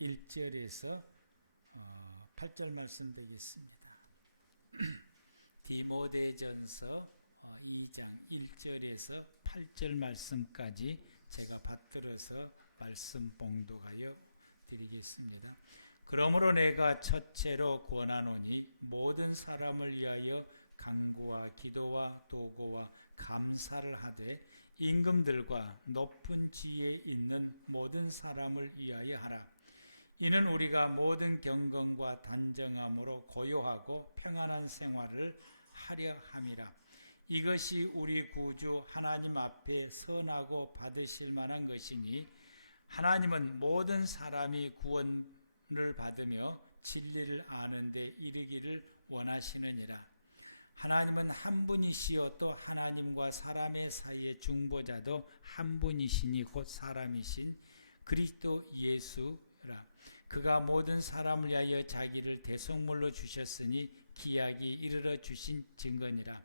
1절에서 8절 말씀 되겠습니다. 디모데전서 2장 1절에서 8절 말씀까지 제가 받들어서 말씀 봉독하여 드리겠습니다. 그러므로 내가 첫째로 권하노니 모든 사람을 위하여 간구와 기도와 도고와 감사를 하되 임금들과 높은 지위에 있는 모든 사람을 위하여 하라. 이는 우리가 모든 경건과 단정함으로 고요하고 평안한 생활을 하려 함이라. 이것이 우리 구주 하나님 앞에 선하고 받으실 만한 것이니 하나님은 모든 사람이 구원을 받으며 진리를 아는 데 이르기를 원하시느니라. 하나님은 한 분이시요 또 하나님과 사람의 사이의 중보자도 한 분이시니 곧 사람이신 그리스도 예수라. 그가 모든 사람을 위하여 자기를 대속물로 주셨으니 기약이 이르러 주신 증거니라.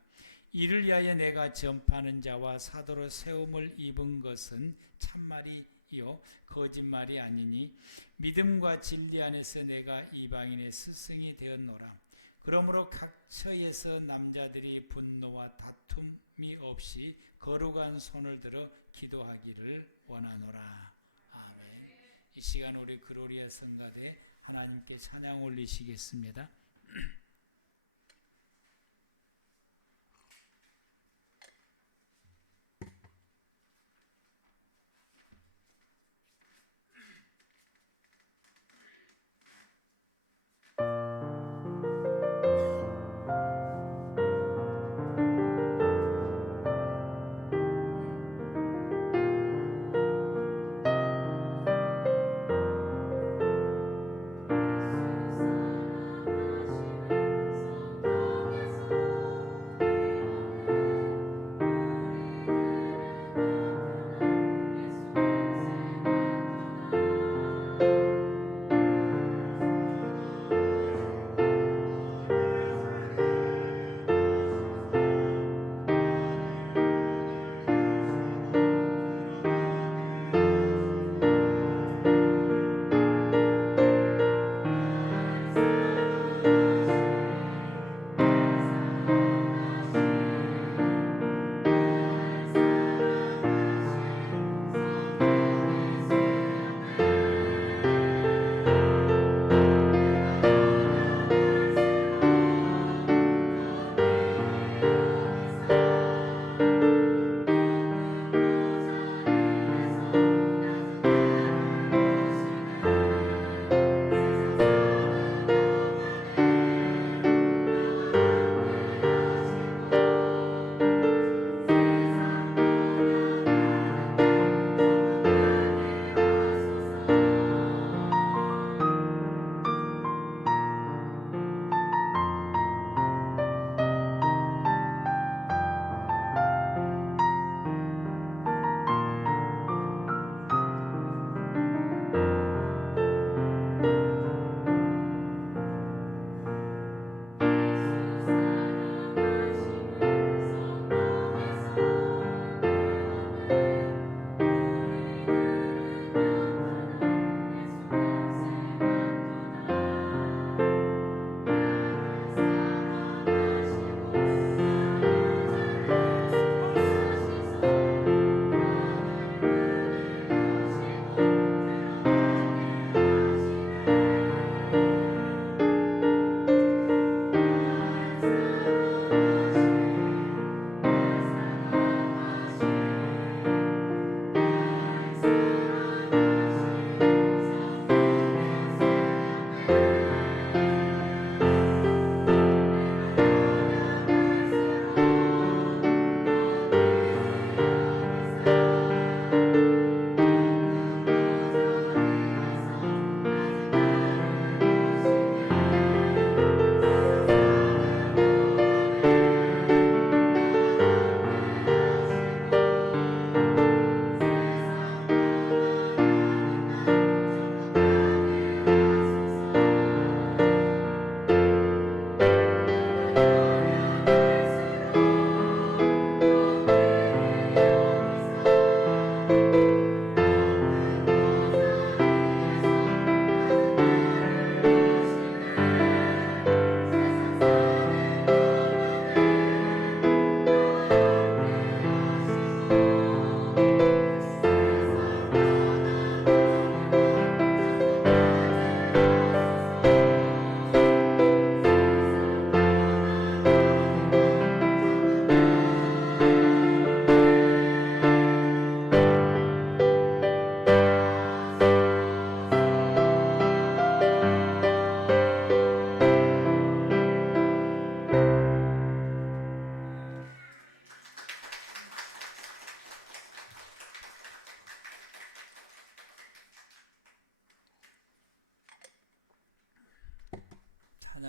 이를 위하여 내가 전파하는 자와 사도로 세움을 입은 것은 참말이요 거짓말이 아니니 믿음과 진리 안에서 내가 이방인의 스승이 되었노라. 그러므로 각 처에서 남자들이 분노와 다툼이 없이 거룩한 손을 들어 기도하기를 원하노라. 아멘. 이 시간 우리 그로리아 성가대 하나님께 찬양 올리시겠습니다.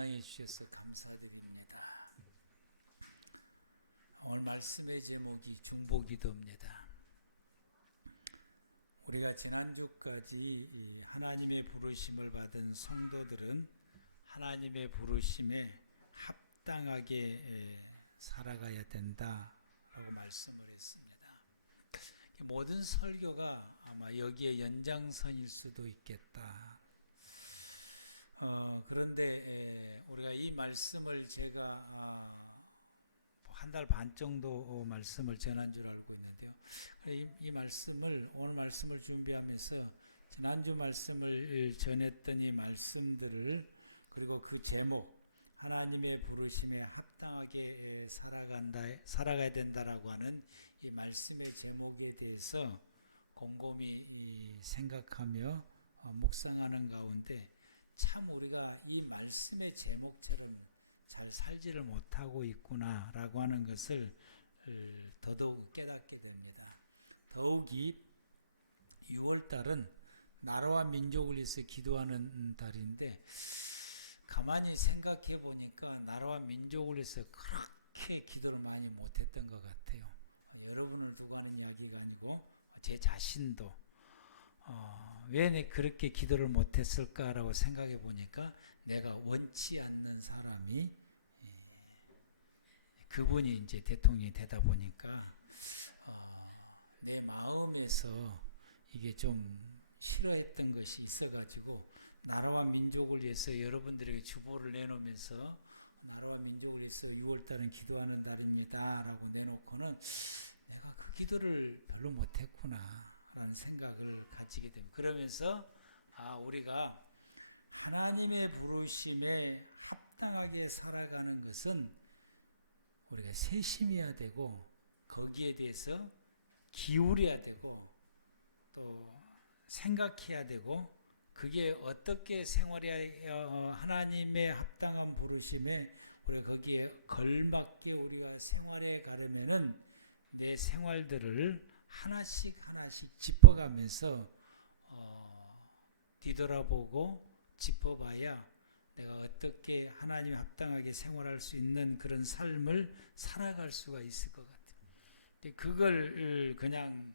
묵상해 주셔서 감사드립니다. 오늘 말씀의 제목이 중보기도입니다. 우리가 지난주까지 하나님의 부르심을 받은 성도들은 하나님의 부르심에 합당하게 살아가야 된다라고 말씀을 했습니다. 모든 설교가 아마 여기에 연장선일 수도 있겠다. 그런데 우리가 이 말씀을 제가 한 달 반 정도 말씀을 전한 줄 알고 있는데요. 이 말씀을 오늘 말씀을 준비하면서 지난주 말씀을 전했던 이 말씀들을 그리고 그 제목 하나님의 부르심에 합당하게 살아가야 된다라고 하는 이 말씀의 제목에 대해서 곰곰이 생각하며 묵상하는 가운데 참 우리가 이 말씀의 제목처럼 잘 살지를 못하고 있구나라고 하는 것을 더더욱 깨닫게 됩니다. 더욱이 6월달은 나라와 민족을 위해서 기도하는 달인데 가만히 생각해 보니까 나라와 민족을 위해서 그렇게 기도를 많이 못했던 것 같아요. 여러분을 두고 하는 이야기가 아니고 제 자신도 왜 그렇게 기도를 못했을까라고 생각해 보니까 내가 원치 않는 사람이 그분이 이제 대통령이 되다 보니까 내 마음에서 이게 좀 싫어했던 것이 있어가지고 나라와 민족을 위해서 여러분들에게 주보를 내놓으면서 나라와 민족을 위해서 6월달은 기도하는 달입니다 라고 내놓고는 내가 그 기도를 별로 못했구나 라는 생각을 가지게 됩니다. 그러면서 우리가 하나님의 부르심에 합당하게 살아가는 것은 우리가 세심해야 되고 거기에 대해서 기울여야 되고 또 생각해야 되고 그게 어떻게 생활해야 하나님의 합당한 부르심에 우리가 거기에 걸맞게 우리가 생활해 가려면은 내 생활들을 하나씩 짚어가면서 뒤돌아보고 짚어봐야 내가 어떻게 하나님 합당하게 생활할 수 있는 그런 삶을 살아갈 수가 있을 것 같아요. 그걸 그냥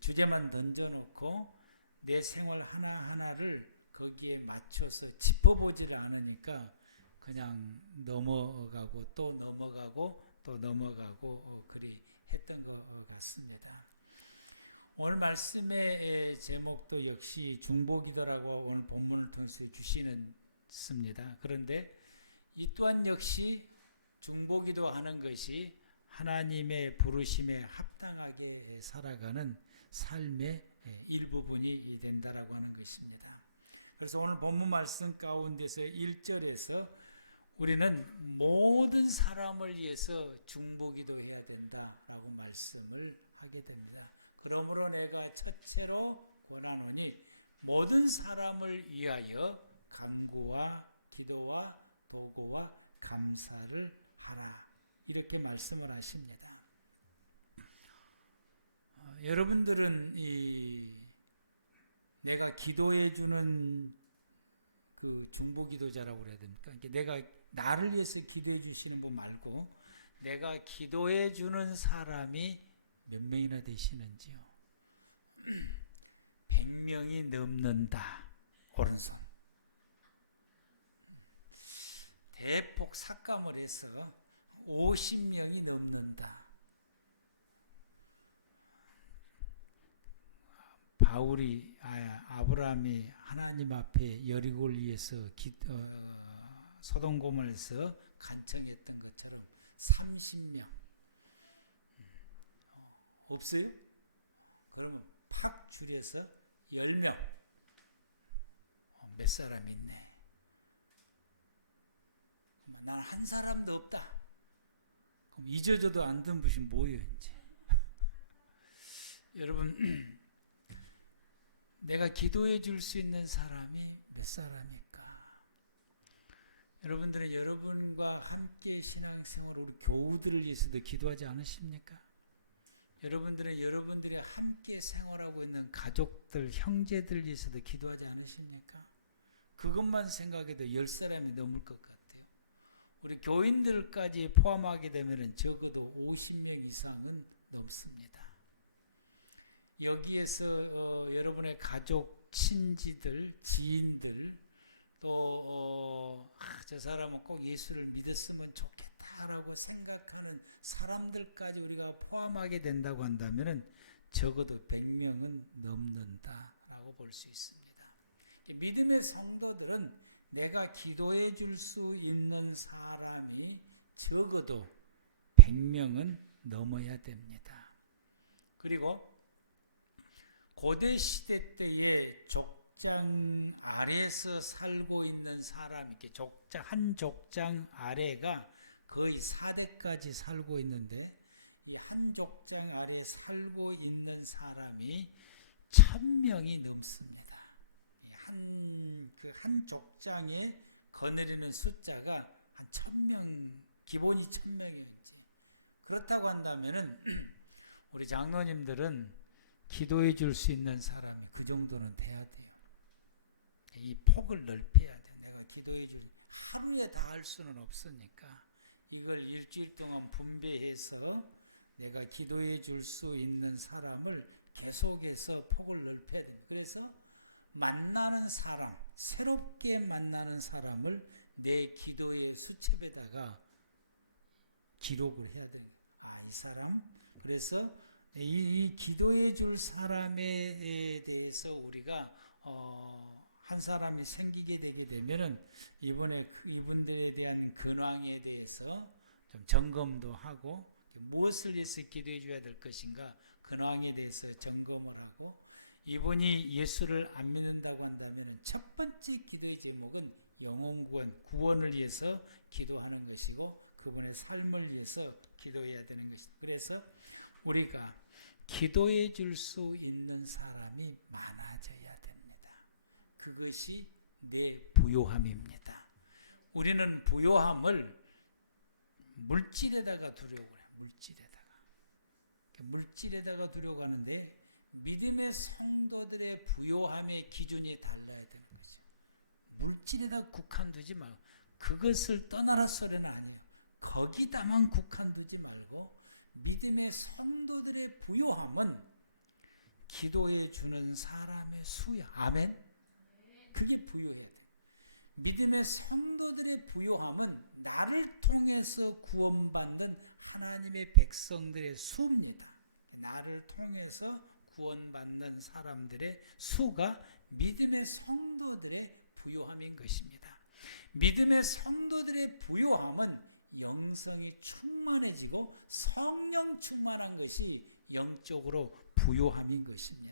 주제만 던져놓고 내 생활 하나하나를 거기에 맞춰서 짚어보지를 않으니까 그냥 넘어가고 또 넘어가고 또 넘어가고 그리 했던 것 같습니다. 오늘 말씀의 제목도 역시 중보기도라고 오늘 본문을 통해서 주시습니다. 그런데 이 또한 역시 중보기도 하는 것이 하나님의 부르심에 합당하게 살아가는 삶의 일부분이 된다라고 하는 것입니다. 그래서 오늘 본문 말씀 가운데서 1절에서 우리는 모든 사람을 위해서 중보기도해야 된다라고 말씀을 하게 됩니다. 그러므로 내가 첫째로 권하노니 모든 사람을 위하여 간구와 기도와 도구와 감사를 하라 이렇게 말씀을 하십니다. 여러분들은 내가 기도해 주는 그 중보기도자라고 그래야 됩니까? 내가 나를 위해서 기도해 주시는 분 말고 내가 기도해 주는 사람이 몇 명이나 되시는지요? 100명이 넘는다. 오른손. 대폭 삭감을 해서 50명이 넘는다. 바울이 아브라함이 하나님 앞에 여리고를 위해서 소돔 고모라에서 간청했던 것처럼 30명 없어요? 그럼 팍 줄여서 10명 몇 사람 있네. 난 한 사람도 없다. 그럼 잊어져도 안 든 분이 뭐예요 이제? 여러분 내가 기도해 줄 수 있는 사람이 몇 사람일까? 여러분들은 여러분과 함께 신앙생활 우리 교우들을 위해서도 기도하지 않으십니까? 여러분들은 여러분들이 함께 생활하고 있는 가족들, 형제들 위해서도 기도하지 않으십니까? 그것만 생각해도 10사람이 넘을 것 같아요. 우리 교인들까지 포함하게 되면 적어도 50명 이상은 넘습니다. 여기에서 여러분의 가족, 친지들, 지인들 또 저 사람은 꼭 예수를 믿었으면 좋겠다라고 생각하는 사람들까지 우리가 포함하게 된다고 한다면 적어도 100명은 넘는다라고 볼 수 있습니다. 믿음의 성도들은 내가 기도해 줄 수 있는 사람이 적어도 100명은 넘어야 됩니다. 그리고 고대 시대 때에 족장 아래에서 살고 있는 사람, 이렇게 한 족장 아래가 거의 4대까지 살고 있는데 이 한 족장 아래 살고 있는 사람이 1000명이 넘습니다. 한 족장에 거느리는 숫자가 한 1000명, 기본이 1000명이었지. 그렇다고 한다면은 우리 장로님들은 기도해 줄 수 있는 사람이 그 정도는 돼야 돼요. 이 폭을 넓혀야 돼. 내가 기도해 줄 하루에 다 할 수는 없으니까 이걸 일주일 동안 분배해서 내가 기도해 줄 수 있는 사람을 계속해서 폭을 넓혀야 돼. 그래서 만나는 사람, 새롭게 만나는 사람을 내 기도의 수첩에다가 기록을 해야 돼요. 이 사람. 그래서 이 기도해 줄 사람에 대해서 우리가 한 사람이 생기게 되게 되면은 이분들에 대한 근황에 대해서 좀 점검도 하고 무엇을 위해서 기도해 줘야 될 것인가 근황에 대해서 점검을 하고 이분이 예수를 안 믿는다고 한다면 첫 번째 기도의 제목은 영혼 구원을 위해서 기도하는 것이고 그분의 삶을 위해서 기도해야 되는 것입니다. 그래서 우리가 기도해 줄 수 있는 사람이 많아져야 됩니다. 그것이 내 부요함입니다. 우리는 부요함을 물질에다가 두려고 해요. 물질에다가 두려고 하는데 믿음의 성도들의 부요함의 기준이 달라야 되는 거죠. 물질에다 국한두지 말고 그것을 떠나라 소리는 아니에요. 거기다만 국한두지 말고 믿음의 성도들의 부요함은 기도해 주는 사람의 수야. 아멘? 그게 부요해야 돼. 믿음의 성도들의 부요함은 나를 통해서 구원받는 하나님의 백성들의 수입니다. 나를 통해서 구원받는 사람들의 수가 믿음의 성도들의 부요함인 것입니다. 믿음의 성도들의 부요함은 영성이 충만해지고 성령 충만한 것이 영적으로 부요함인 것입니다.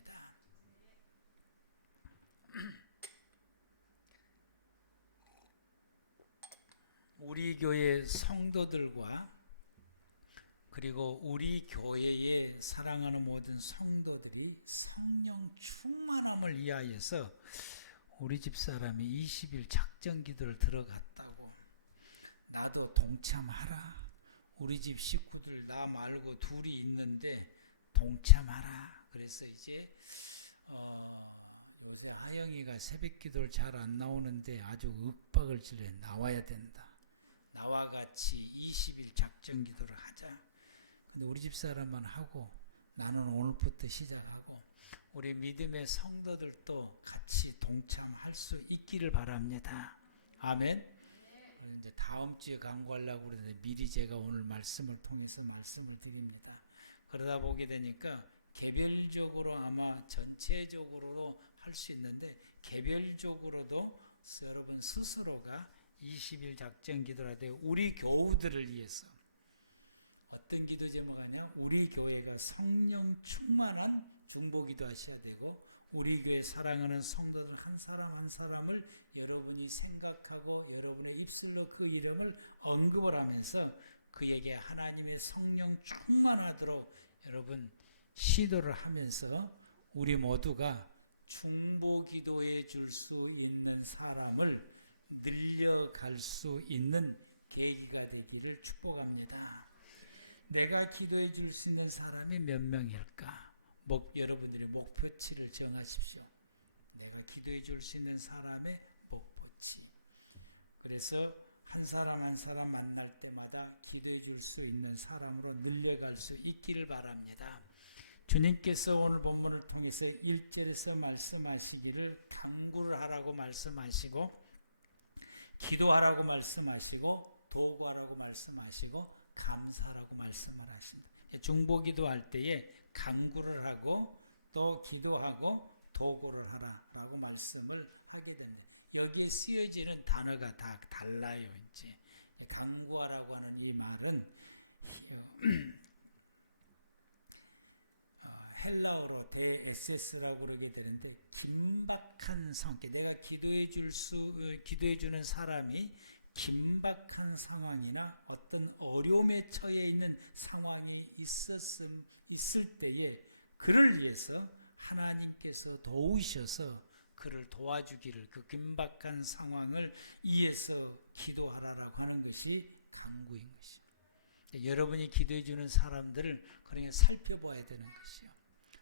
우리 교회 성도들과 그리고 우리 교회에 사랑하는 모든 성도들이 성령 충만함을 위하여서 우리 집 사람이 20일 작전 기도를 들어갔다고 나도 동참하라. 우리 집 식구들 나 말고 둘이 있는데 동참하라. 그래서 이제 요새 하영이가 새벽 기도를 잘 안 나오는데 아주 윽박을 질러 나와야 된다. 나와 같이 20일 작전 기도를 하자. 근데 우리 집 사람만 하고 나는 오늘부터 시작하고 우리 믿음의 성도들도 같이 동참할 수 있기를 바랍니다. 아멘. 이제 다음 주에 강구하려고 그러는데 미리 제가 오늘 말씀을 통해서 말씀을 드립니다. 그러다 보게 되니까 개별적으로 아마 전체적으로도 할 수 있는데 개별적으로도 여러분 스스로가 20일 작전 기도를 할 때 우리 교우들을 위해서 어떤 기도 제목 하냐? 우리 교회가 성령 충만한 중보기도 하셔야 되고 우리 교회 사랑하는 성도들 한 사람 한 사람을 여러분이 생각하고 여러분의 입술로 그 이름을 언급을 하면서 그에게 하나님의 성령 충만하도록 여러분 시도를 하면서 우리 모두가 중보기도해 줄 수 있는 사람을 늘려갈 수 있는 계기가 되기를 축복합니다. 내가 기도해 줄 수 있는 사람이 몇 명일까? 여러분들이 목표치를 정하십시오. 내가 기도해 줄 수 있는 사람의 목표. 그래서 한 사람 한 사람 만날 때마다 기도해 줄 수 있는 사람으로 늘려갈 수 있기를 바랍니다. 주님께서 오늘 본문을 통해서 1절에서 말씀하시기를 간구를 하라고 말씀하시고 기도하라고 말씀하시고 도구하라고 말씀하시고 감사하라고 말씀을 하십니다. 중보기도 할 때에 간구를 하고 또 기도하고 도구를 하라라고 말씀을 하게 됩니다. 여기에 쓰여지는 단어가 다 달라요. 이제 간구하라고 하는 이 말은 헬라어로 데에세스라고 그러게 되는데 긴박한 상황, 내가 기도해 주는 사람이 긴박한 상황이나 어떤 어려움에 처해 있는 상황이 있을 때에 그를 위해서 하나님께서 도우셔서 그를 도와주기를, 그 긴박한 상황을 위해서 기도하라라고 하는 것이 간구인 것이죠. 여러분이 기도해 주는 사람들을 그러니 살펴봐야 되는 것이요.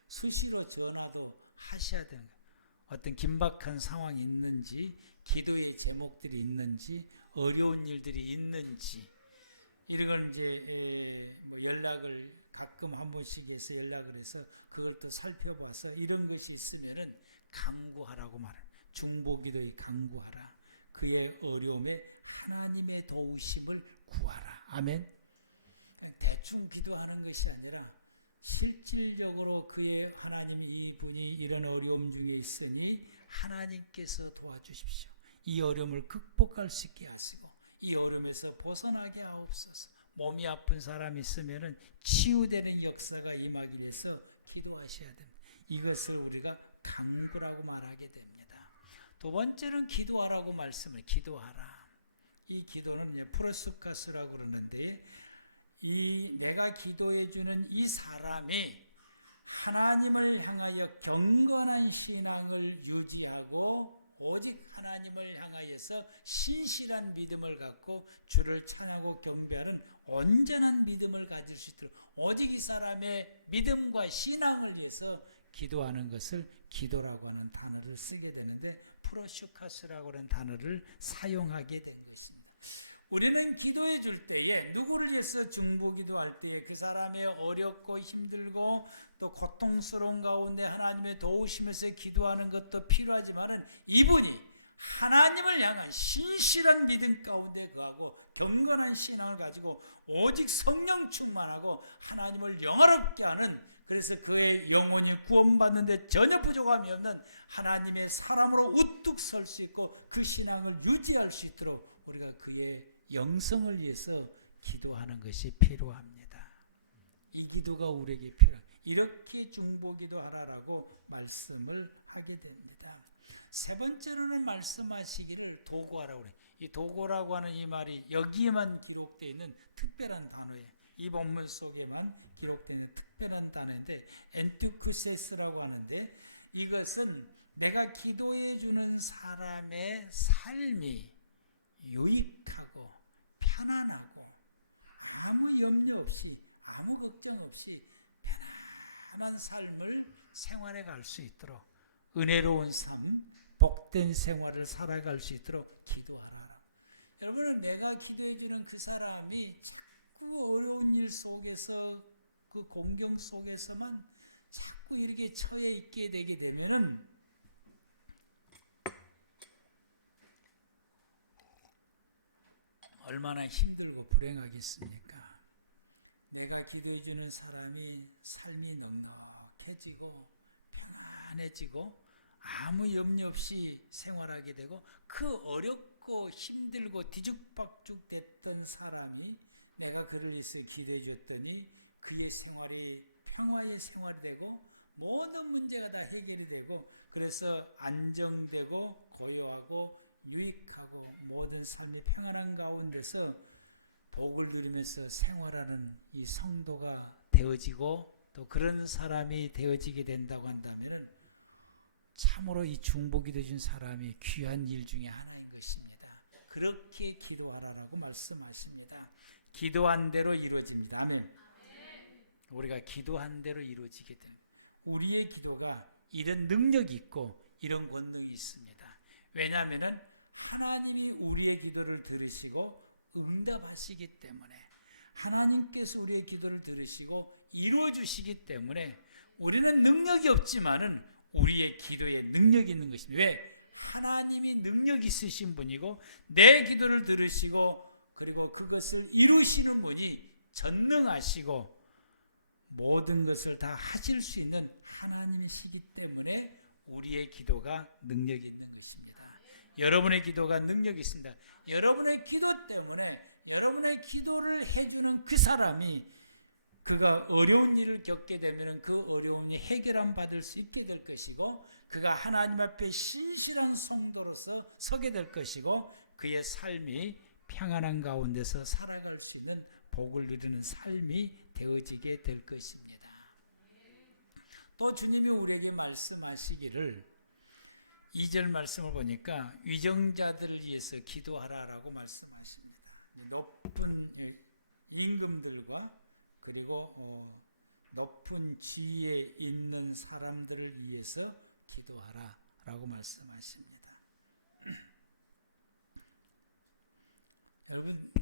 수시로 전화도 하셔야 되는 거예요. 어떤 긴박한 상황이 있는지, 기도의 제목들이 있는지, 어려운 일들이 있는지, 이런 걸 이제 연락을 가끔 한 번씩 해서 연락을 해서 그걸 또 살펴봐서 이런 것이 있으면은 간구하라고 말해요. 중보기도에 간구하라. 그의 어려움에 하나님의 도우심을 구하라. 아멘. 대충 기도하는 것이 아니라 실질적으로 그의 하나님, 이분이 이런 어려움 중에 있으니 하나님께서 도와주십시오. 이 어려움을 극복할 수 있게 하시고 이 어려움에서 벗어나게 하옵소서. 몸이 아픈 사람이 있으면 치유되는 역사가 임하기 위해서 기도하셔야 됩니다. 이것을 우리가 간구라고 말하게 됩니다. 두 번째는 기도하라고 말씀을, 기도하라. 이 기도는 프로스카스라고 그러는데, 이 내가 기도해 주는 이 사람이 하나님을 향하여 경건한 신앙을 유지하고 오직 하나님을 향하여서 신실한 믿음을 갖고 주를 찬양하고 경배하는 온전한 믿음을 가질 수 있도록 오직 이 사람의 믿음과 신앙을 위해서 기도하는 것을 기도라고 하는 단어를 쓰게 되는데, 프로슈카스라고 하는 단어를 사용하게 됩니다. 우리는 기도해 줄 때에 누구를 위해서 중보기도할 때에 그 사람의 어렵고 힘들고 또 고통스러운 가운데 하나님의 도우심에서 기도하는 것도 필요하지만 이분이 하나님을 향한 신실한 믿음 가운데 거하고 경건한 신앙을 가지고 오직 성령 충만하고 하나님을 영화롭게 하는, 그래서 그의 영혼이 구원받는데 전혀 부족함이 없는 하나님의 사람으로 우뚝 설 수 있고 그 신앙을 유지할 수 있도록 우리가 그의 영성을 위해서 기도하는 것이 필요합니다. 이 기도가 우리에게 필요합니다. 이렇게 중보기도 하라라고 말씀을 하게 됩니다. 세 번째로는 말씀하시기를 도구하라고 그래요. 이 도구라고 하는 이 말이 여기에만 기록되어 있는 특별한 단어예요. 이 본문 속에만 기록되어 있는 특별한 단어인데 엔투쿠세스라고 하는데, 이것은 내가 기도해 주는 사람의 삶이 유익하고 편안하고 아무 염려 없이 아무 걱정 없이 편안한 삶을 생활해 갈 수 있도록, 은혜로운 삶, 복된 생활을 살아갈 수 있도록 기도하라. 여러분은 내가 기도해 주는 그 사람이 자꾸 어려운 일 속에서, 그 공경 속에서만 자꾸 이렇게 처해 있게 되게 되면은 얼마나 힘들고 불행하겠습니까? 내가 기도해 주는 사람이 삶이 넉넉해지고 편안해지고 아무 염려 없이 생활하게 되고, 그 어렵고 힘들고 뒤죽박죽 됐던 사람이 내가 그를 위해서 기도해 줬더니 그의 생활이 평화의 생활이 되고 모든 문제가 다 해결이 되고, 그래서 안정되고 고요하고 유익하고 모든 삶이 평안한 가운데서 복을 누리면서 생활하는 이 성도가 되어지고 또 그런 사람이 되어지게 된다고 한다면 참으로 이 중보기도 준 사람이 귀한 일 중에 하나인 것입니다. 그렇게 기도하라라고 말씀하십니다. 기도한 대로 이루어집니다. 아멘. 우리가 기도한 대로 이루어지게 됩니다. 우리의 기도가 이런 능력이 있고 이런 권능이 있습니다. 왜냐하면 하나님이 우리의 기도를 들으시고 응답하시기 때문에, 하나님께서 우리의 기도를 들으시고 이루어 주시기 때문에 우리는 능력이 없지만은 우리의 기도에 능력이 있는 것입니다. 왜? 하나님이 능력 있으신 분이고 내 기도를 들으시고 그리고 그것을 이루시는 분이 전능하시고 모든 것을 다 하실 수 있는 하나님이시기 때문에 우리의 기도가 능력이 있는 것입니다. 여러분의 기도가 능력이 있습니다. 여러분의 기도 때문에 여러분의 기도를 해주는 그 사람이 그가 어려운 일을 겪게 되면 그 어려움이 해결함 받을 수 있게 될 것이고 그가 하나님 앞에 신실한 성도로서 서게 될 것이고 그의 삶이 평안한 가운데서 살아갈 수 있는 복을 누리는 삶이 되어지게 될 것입니다. 또 주님이 우리에게 말씀하시기를 2절 말씀을 보니까 위정자들을 위해서 기도하라라고 말씀하십니다. 높은 임금들과 그리고 높은 지위에 있는 사람들을 위해서 기도하라라고 말씀하십니다. 여러분,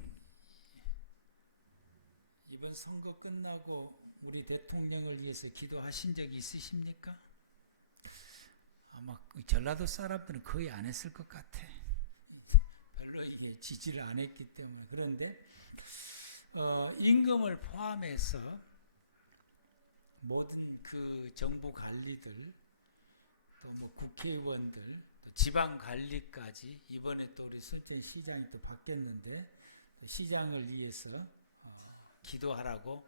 이번 선거 끝나고 우리 대통령을 위해서 기도하신 적이 있으십니까? 아마 전라도 사람들은 거의 안 했을 것 같아. 별로 이게 지지를 안 했기 때문에. 그런데 임금을 포함해서 모든 그 정부 관리들, 또 뭐 국회의원들, 또 지방 관리까지 이번에 또 우리 순천 시장이 또 바뀌었는데 시장을 위해서 기도하라고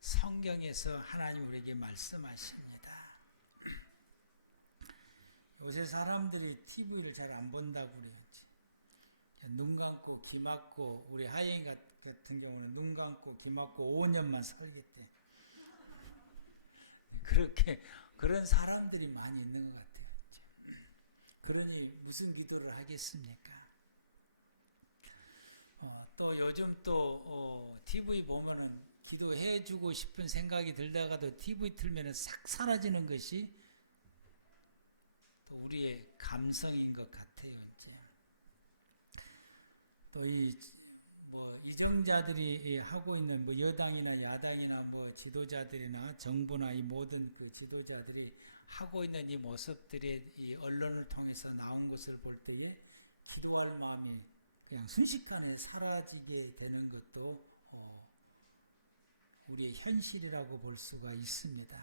성경에서 하나님 우리에게 말씀하십니다. 요새 사람들이 TV를 잘 안 본다고 그래야지. 눈 감고 귀 막고 우리 하영이 같은 경우는 눈 감고 귀 막고 5년만 살겠대. 그렇게 그런 사람들이 많이 있는 것 같아요. 그러니 무슨 기도를 하겠습니까? 또 요즘 또 TV 보면은 기도해주고 싶은 생각이 들다가도 TV 틀면은 싹 사라지는 것이 또 우리의 감성인 것 같아요. 또 이 이정자들이 하고 있는 뭐 여당이나 야당이나 뭐 지도자들이나 정부나 이 모든 그 지도자들이 하고 있는 이 모습들이 이 언론을 통해서 나온 것을 볼 때에 기도할 마음이 그냥 순식간에 사라지게 되는 것도 우리의 현실이라고 볼 수가 있습니다.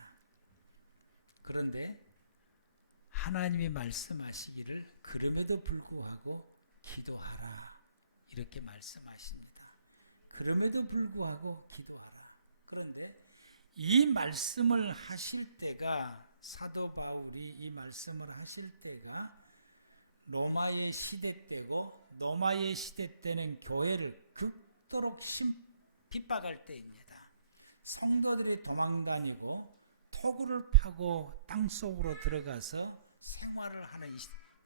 그런데 하나님이 말씀하시기를 그럼에도 불구하고 기도하라 이렇게 말씀하십니다. 그럼에도 불구하고 기도하라. 그런데 이 말씀을 하실 때가 사도 바울이 이 말씀을 하실 때가 로마의 시대 때고 로마의 시대 때는 교회를 극도록 핍박할 때입니다. 성도들이 도망다니고 토굴을 파고 땅속으로 들어가서 생활을 하는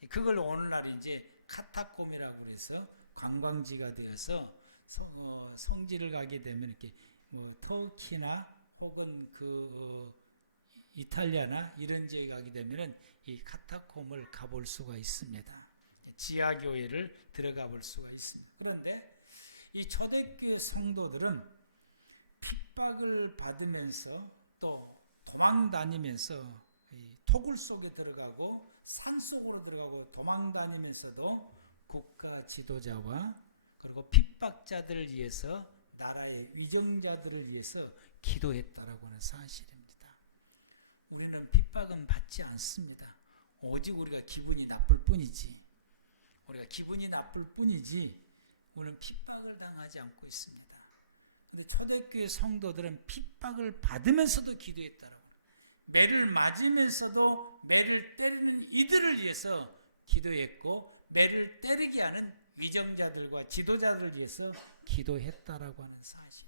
그걸 오늘날 이제 카타콤이라고 해서 관광지가 되어서 성지를 가게 되면 이렇게 뭐 터키나 혹은 이탈리아나 이런 지역에 가게 되면은 이 카타콤을 가볼 수가 있습니다. 지하교회를 들어가 볼 수가 있습니다. 그런데 이 초대교회 성도들은 핍박을 받으면서 또 도망 다니면서 토굴 속에 들어가고 산 속으로 들어가고 도망 다니면서도 국가 지도자와 그리고 핍박자들을 위해서 나라의 위정자들을 위해서 기도했다라고 하는 사실입니다. 우리는 핍박은 받지 않습니다. 오직 우리가 기분이 나쁠 뿐이지. 우리가 기분이 나쁠 뿐이지 우리는 핍박을 당하지 않고 있습니다. 그런데 초대교회 성도들은 핍박을 받으면서도 기도했다라고. 매를 맞으면서도 매를 때리는 이들을 위해서 기도했고 매를 때리게 하는 위정자들과 지도자들을 위해서 기도했다라고 하는 사실입니다.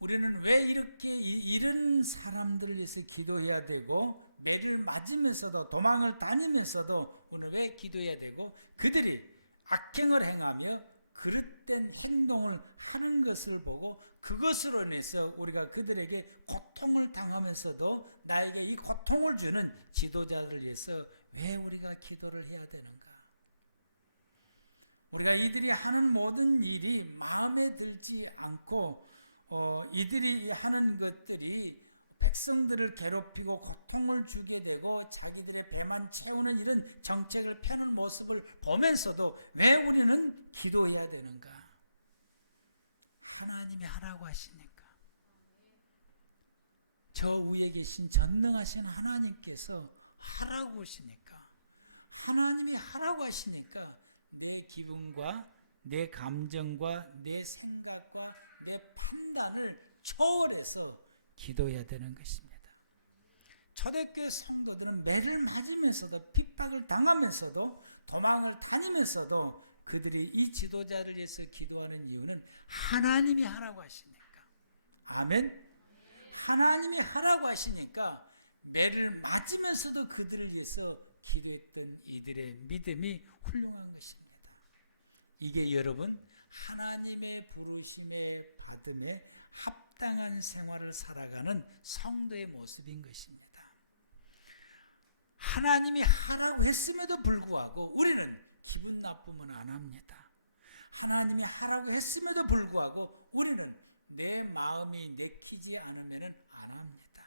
우리는 왜 이렇게 이런 사람들을 위해서 기도해야 되고 매를 맞으면서도 도망을 다니면서도 오늘 왜 기도해야 되고 그들이 악행을 행하며 그릇된 행동을 하는 것을 보고 그것으로 인해서 우리가 그들에게 고통을 당하면서도 나에게 이 고통을 주는 지도자들을 위해서 왜 우리가 기도를 해야 되는가? 우리가 이들이 하는 모든 일이 마음에 들지 않고 이들이 하는 것들이 백성들을 괴롭히고 고통을 주게 되고 자기들의 배만 채우는 이런 정책을 펴는 모습을 보면서도 왜 우리는 기도해야 되는가? 하나님이 하라고 하시니까. 저 위에 계신 전능하신 하나님께서 하라고 하시니까. 하나님이 하라고 하시니까 내 기분과 내 감정과 내 생각과 내 판단을 초월해서 기도해야 되는 것입니다. 초대교회 성도들은 매를 맞으면서도 핍박을 당하면서도 도망을 다니면서도 그들이 이 지도자를 위해서 기도하는 이유는 하나님이 하라고 하시니까. 아멘. 하나님이 하라고 하시니까 매를 맞으면서도 그들을 위해서 기도했던 이들의 믿음이 훌륭한 것입니다. 이게 여러분 하나님의 부르심에 받음에 합당한 생활을 살아가는 성도의 모습인 것입니다. 하나님이 하라고 했음에도 불구하고 우리는 기분 나쁘면 안 합니다. 하나님이 하라고 했음에도 불구하고 우리는 내 마음이 내키지 않으면 안 합니다.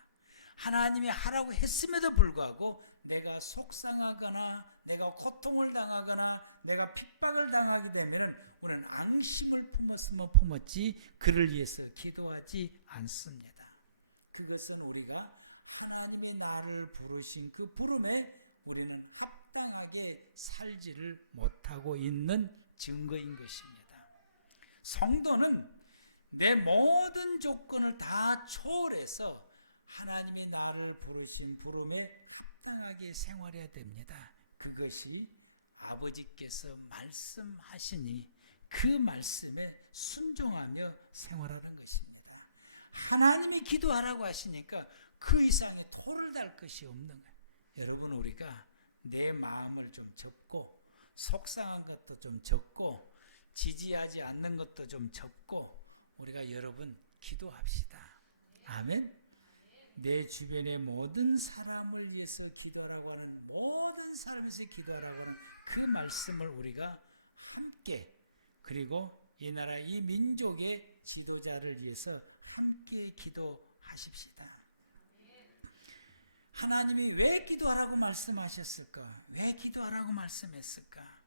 하나님이 하라고 했음에도 불구하고 내가 속상하거나 내가 고통을 당하거나 내가 핍박을 당하게 되면 우리는 앙심을 품었으면 품었지 그를 위해서 기도하지 않습니다. 그것은 우리가 하나님이 나를 부르신 그 부름에 우리는 합당하게 살지를 못하고 있는 증거인 것입니다. 성도는 내 모든 조건을 다 초월해서 하나님이 나를 부르신 부름에 합당하게 생활해야 됩니다. 그것이 아버지께서 말씀하시니 그 말씀에 순종하며 생활하는 것입니다. 하나님이 기도하라고 하시니까 그 이상의 토를 달 것이 없는 거예요. 여러분 우리가 내 마음을 좀 접고 속상한 것도 좀 접고 지지하지 않는 것도 좀 접고 우리가 여러분 기도합시다. 아멘. 내 주변의 모든 사람을 위해서 기도하라고 하는 모든 사람에서 기도하라고 하는 그 말씀을 우리가 함께 그리고 이 나라 이 민족의 지도자를 위해서 함께 기도하십시다. 하나님이 왜 기도하라고 말씀하셨을까? 왜 기도하라고 말씀했을까?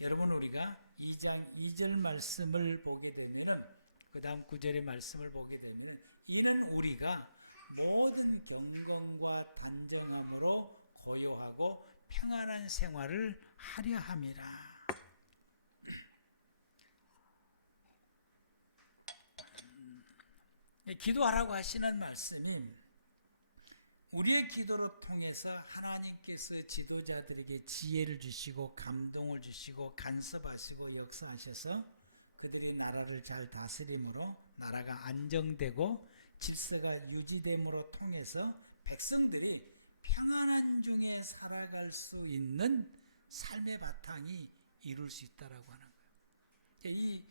여러분 우리가 2장 2절 말씀을 보게 되면 그 다음 9절의 말씀을 보게 되면 이는 우리가 모든 경건과 단정함으로 고요하고 평안한 생활을 하려 함이라. 기도하라고 하시는 말씀이 우리의 기도를 통해서 하나님께서 지도자들에게 지혜를 주시고 감동을 주시고 간섭하시고 역사하셔서 그들이 나라를 잘 다스림으로 나라가 안정되고 질서가 유지됨으로 통해서 백성들이 평안한 중에 살아갈 수 있는 삶의 바탕이 이룰 수 있다라고 하는 거예요. 이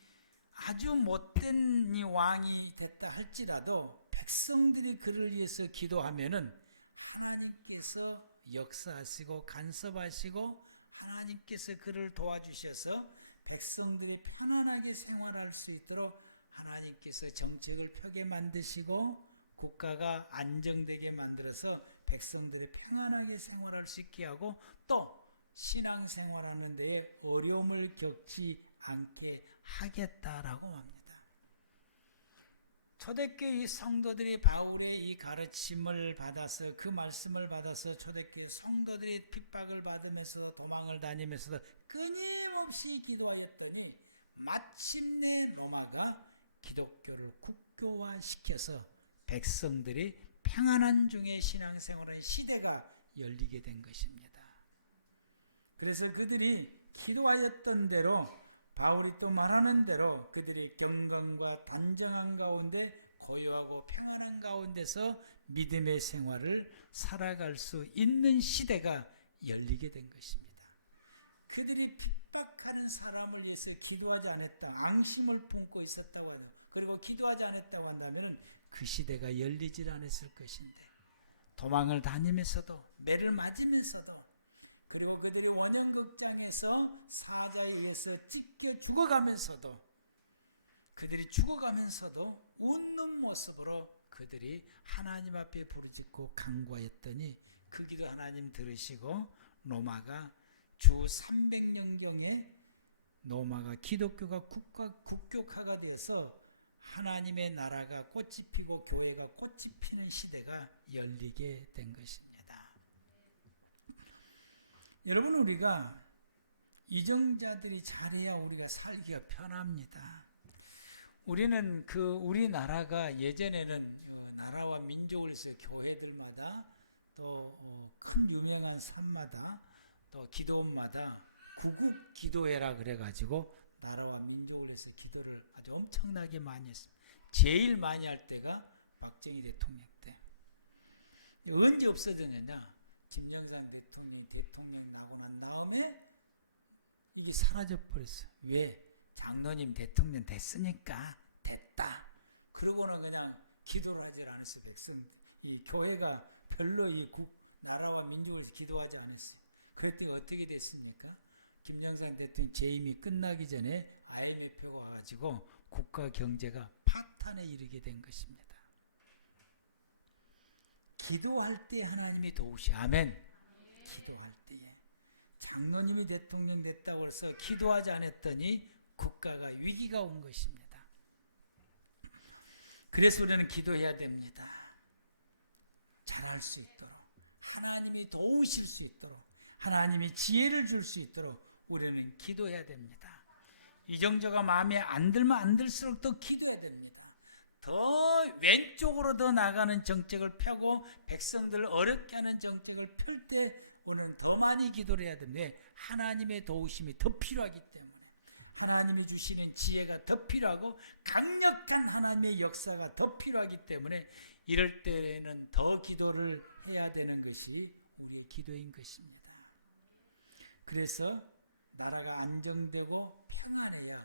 아주 못된 이 왕이 됐다 할지라도 백성들이 그를 위해서 기도하면은 하나님께서 역사하시고 간섭하시고 하나님께서 그를 도와주셔서 백성들이 편안하게 생활할 수 있도록 하나님께서 정책을 펴게 만드시고 국가가 안정되게 만들어서 백성들이 평안하게 생활할 수 있게 하고 또 신앙생활하는 데에 어려움을 겪지 않게 하겠다라고 합니다. 초대교회 성도들이 바울의 이 가르침을 받아서 그 말씀을 받아서 초대교회 성도들이 핍박을 받으면서도 도망을 다니면서도 끊임없이 기도하였더니 마침내 로마가 기독교를 국교화시켜서 백성들이 평안한 중에 신앙생활의 시대가 열리게 된 것입니다. 그래서 그들이 기도하였던 대로 바울이 또 말하는 대로 그들이 경건과 단정한 가운데 고요하고 평안한 가운데서 믿음의 생활을 살아갈 수 있는 시대가 열리게 된 것입니다. 그들이 핍박한 다른 사람을 위해서 기도하지 않았다, 앙심을 품고 있었다고 하는, 그리고 기도하지 않았다고 한다면 그 시대가 열리질 않았을 것인데, 도망을 다니면서도, 매를 맞으면서도, 그리고 그들이 원형극장에서 사자에 의해서 찢겨 죽어가면서도, 그들이 죽어가면서도 웃는 모습으로 그들이 하나님 앞에 부르짖고 간구하였더니 그 기도 하나님 들으시고 로마가 주 300년경에 로마가 기독교가 국교화가 되어서 하나님의 나라가 꽃이 피고 교회가 꽃이 피는 시대가 열리게 된 것입니다. 여러분, 우리가 이정자들이 잘해야 우리가 살기가 편합니다. 우리는 우리나라가 예전에는 나라와 민족을 위해서 교회들마다 또 큰 유명한 산마다 또 기도원마다 구국 기도회라 그래가지고 나라와 민족을 위해서 기도를 아주 엄청나게 많이 했습니다. 제일 많이 할 때가 박정희 대통령 때. 언제 없어졌느냐? 김영삼 대통령 나고 난 다음에 이게 사라져버렸어. 왜? 장로님 대통령 됐으니까 됐다. 그러고는 그냥 기도를 하지 않았어. 이 교회가 별로 나라와 민족을 기도하지 않았어. 그랬더니 어떻게 됐습니까? 김영삼 대통령 재임이 끝나기 전에 IMF가 와가지고 국가 경제가 파탄에 이르게 된 것입니다. 기도할 때 하나님이 도우시. 아멘. 기도할 때에 장로님이 대통령 됐다고 해서 기도하지 않았더니 국가가 위기가 온 것입니다. 그래서 우리는 기도해야 됩니다. 잘할 수 있도록, 하나님이 도우실 수 있도록, 하나님이 지혜를 줄 수 있도록 우리는 기도해야 됩니다. 이정저가 마음에 안 들면 안 들수록 더 기도해야 됩니다. 더 왼쪽으로 더 나가는 정책을 펴고 백성들을 어렵게 하는 정책을 펼 때 우리는 더 많이 기도를 해야 됩니다. 하나님의 도우심이 더 필요하기 때문에, 하나님이 주시는 지혜가 더 필요하고 강력한 하나님의 역사가 더 필요하기 때문에 이럴 때는 더 기도를 해야 되는 것이 우리의 기도인 것입니다. 그래서 나라가 안정되고 평안해야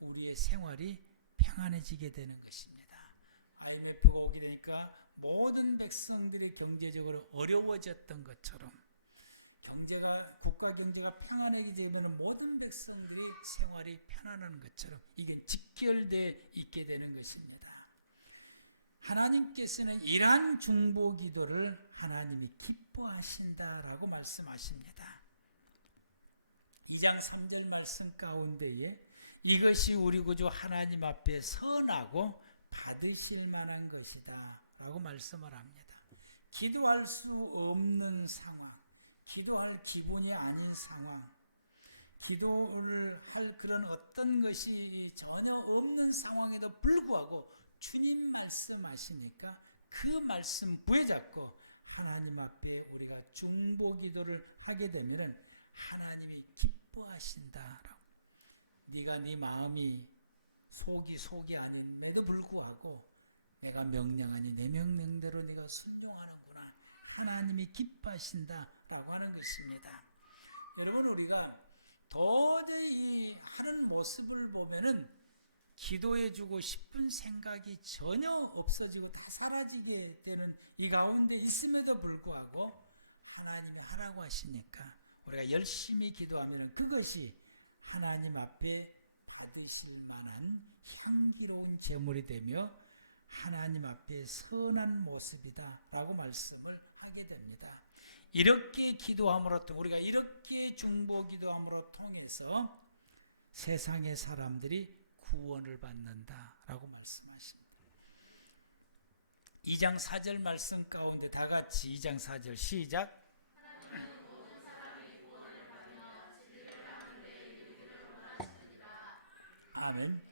우리의 생활이 평안해지게 되는 것입니다. IMF가 오게 되니까 모든 백성들이 경제적으로 어려워졌던 것처럼 국가 경제가 평안하게 되면 모든 백성들이 생활이 편안한 것처럼 이게 직결되어 있게 되는 것입니다. 하나님께서는 이러한 중보 기도를 하나님이 기뻐하신다라고 말씀하십니다. 2장 3절 말씀 가운데에 이것이 우리 구주 하나님 앞에 선하고 받으실 만한 것이다 라고 말씀을 합니다. 기도할 수 없는 상황, 기도할 기분이 아닌 상황, 기도를 할 그런 어떤 것이 전혀 없는 상황에도 불구하고 주님 말씀하시니까 그 말씀 부여잡고 하나님 앞에 우리가 중보 기도를 하게 되면 하나님이 기뻐하신다라고. 네가 네 마음이 속이 아님에도 불구하고 내가 명령하니 내 명령대로 네가 순종하는구나. 하나님이 기뻐하신다라고 하는 것입니다. 여러분, 우리가 도저히 하는 모습을 보면은 기도해주고 싶은 생각이 전혀 없어지고 다 사라지게 되는 이 가운데 있음에도 불구하고 하나님이 하라고 하시니까 우리가 열심히 기도하면 그것이 하나님 앞에 받으실 만한 향기로운 제물이 되며 하나님 앞에 선한 모습이다 라고 말씀을 하게 됩니다. 이렇게 기도함으로 우리가 이렇게 중보 기도함으로 통해서 세상의 사람들이 구원을 받는다라고 말씀하십니다. 2장 4절 말씀 가운데 다 같이 2장 4절 시작. 아멘.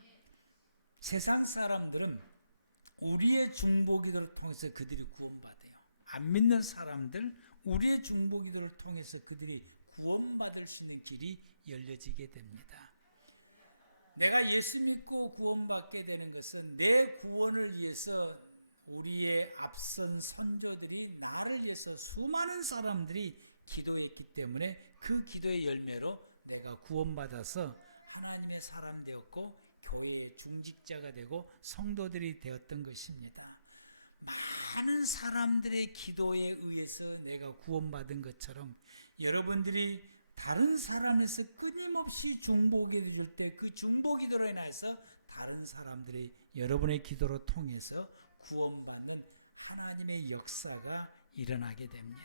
세상 사람들은 우리의 중보 기도를 통해서 그들이 구원받아요. 안 믿는 사람들 우리의 중보 기도를 통해서 그들이 구원받을 수 있는 길이 열려지게 됩니다. 내가 예수 믿고 구원받게 되는 것은 내 구원을 위해서 우리의 앞선 선조들이 나를 위해서 수많은 사람들이 기도했기 때문에 그 기도의 열매로 내가 구원받아서 하나님의 사람 되었고 교회의 중직자가 되고 성도들이 되었던 것입니다. 많은 사람들의 기도에 의해서 내가 구원받은 것처럼 여러분들이 다른 사람에서 끊임없이 중보기도를 드릴 때 그 중보기도로 인해서 다른 사람들이 여러분의 기도로 통해서 구원받는 하나님의 역사가 일어나게 됩니다.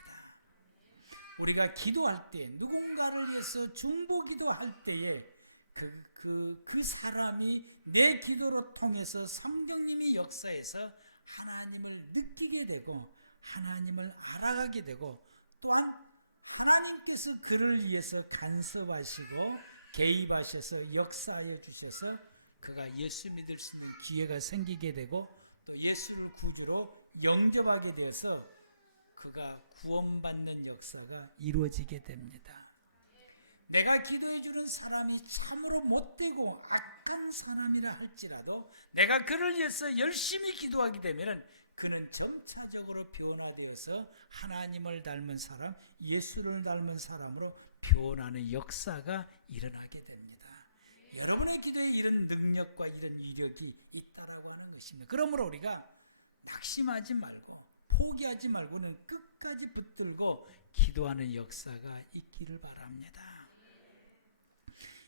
우리가 기도할 때 누군가를 위해서 중보기도할 때에 그 사람이 내 기도로 통해서 성령님이 역사해서 하나님을 느끼게 되고 하나님을 알아가게 되고 또한 하나님께서 그를 위해서 간섭하시고 개입하셔서 역사하여 주셔서 그가 예수 믿을 수 있는 기회가 생기게 되고 또 예수를 구주로 영접하게 되어서 그가 구원받는 역사가 이루어지게 됩니다. 내가 기도해 주는 사람이 참으로 못되고 악한 사람이라 할지라도 내가 그를 위해서 열심히 기도하게 되면 그는 점차적으로 변화되어서 하나님을 닮은 사람, 예수를 닮은 사람으로 변하는 역사가 일어나게 됩니다. 여러분의 기도에 이런 능력과 이런 위력이 있다라고 하는 것입니다. 그러므로 우리가 낙심하지 말고 포기하지 말고는 끝까지 붙들고 기도하는 역사가 있기를 바랍니다.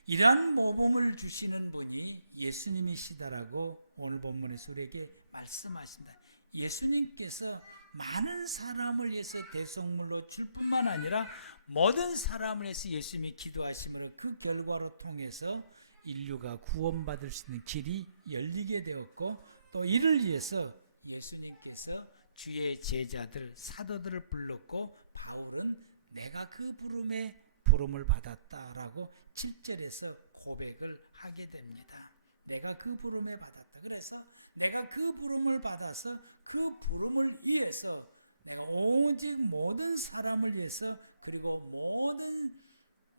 이러한 모범을 주시는 분이 예수님이시다라고 오늘 본문에서 우리에게 말씀하십니다. 예수님께서 많은 사람을 위해서 대속물로 줄 뿐만 아니라 모든 사람을 위해서 예수님이 기도하시므로 그 결과로 통해서 인류가 구원받을 수 있는 길이 열리게 되었고 또 이를 위해서 예수님께서 주의 제자들 사도들을 불렀고 바울은 내가 그 부름을 받았다라고 7절에서 고백을 하게 됩니다. 내가 그 부름에 받았다. 그래서 내가 그 부름을 받아서 그 부름을 위해서 오직 모든 사람을 위해서 그리고 모든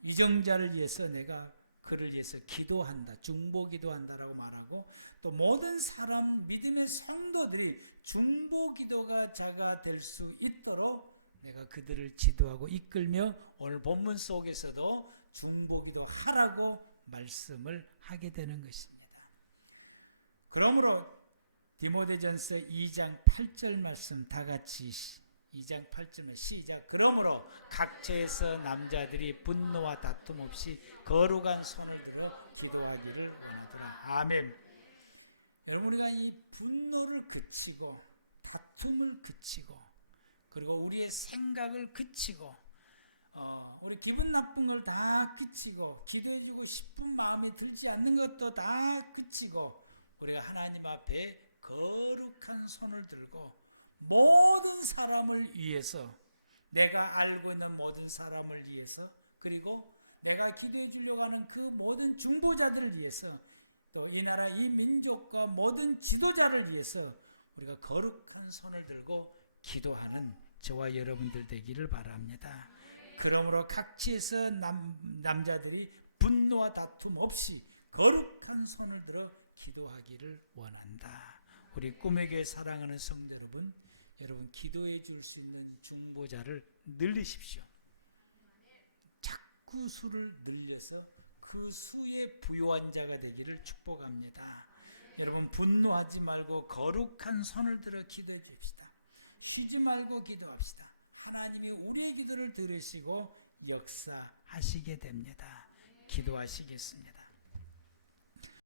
위정자를 위해서 내가 그를 위해서 기도한다. 중보기도한다라고 말하고 또 모든 사람 믿음의 성도들이 중보기도자가 될 수 있도록 내가 그들을 지도하고 이끌며 오늘 본문 속에서도 중보기도 하라고 말씀을 하게 되는 것입니다. 그러므로 디모데전서 2장 8절 말씀 다 같이 2장 8절은 시작. 그러므로 각처에서 남자들이 분노와 다툼 없이 거룩한 손을 들어 기도하기를 원하더라. 아멘. 여러분 우리가 이 분노를 그치고 다툼을 그치고 그리고 우리의 생각을 그치고 우리 기분 나쁜 걸 다 그치고 기도해주고 싶은 마음이 들지 않는 것도 다 그치고 우리가 하나님 앞에 거룩한 손을 들고 모든 사람을 위해서 내가 알고 있는 모든 사람을 위해서 그리고 내가 기도해 주려고 하는 그 모든 중보자들을 위해서 또 이 나라 이 민족과 모든 지도자를 위해서 우리가 거룩한 손을 들고 기도하는 저와 여러분들 되기를 바랍니다. 그러므로 각지에서 남자들이 분노와 다툼 없이 거룩한 손을 들어 기도하기를 원한다. 우리 꿈의 교회 사랑하는 성도 여러분 기도해 줄 수 있는 중보자를 늘리십시오. 자꾸 수를 늘려서 그 수에 부요한 자가 되기를 축복합니다. 여러분 분노하지 말고 거룩한 손을 들어 기도해 줍시다. 쉬지 말고 기도합시다. 하나님이 우리의 기도를 들으시고 역사하시게 됩니다. 기도하시겠습니다.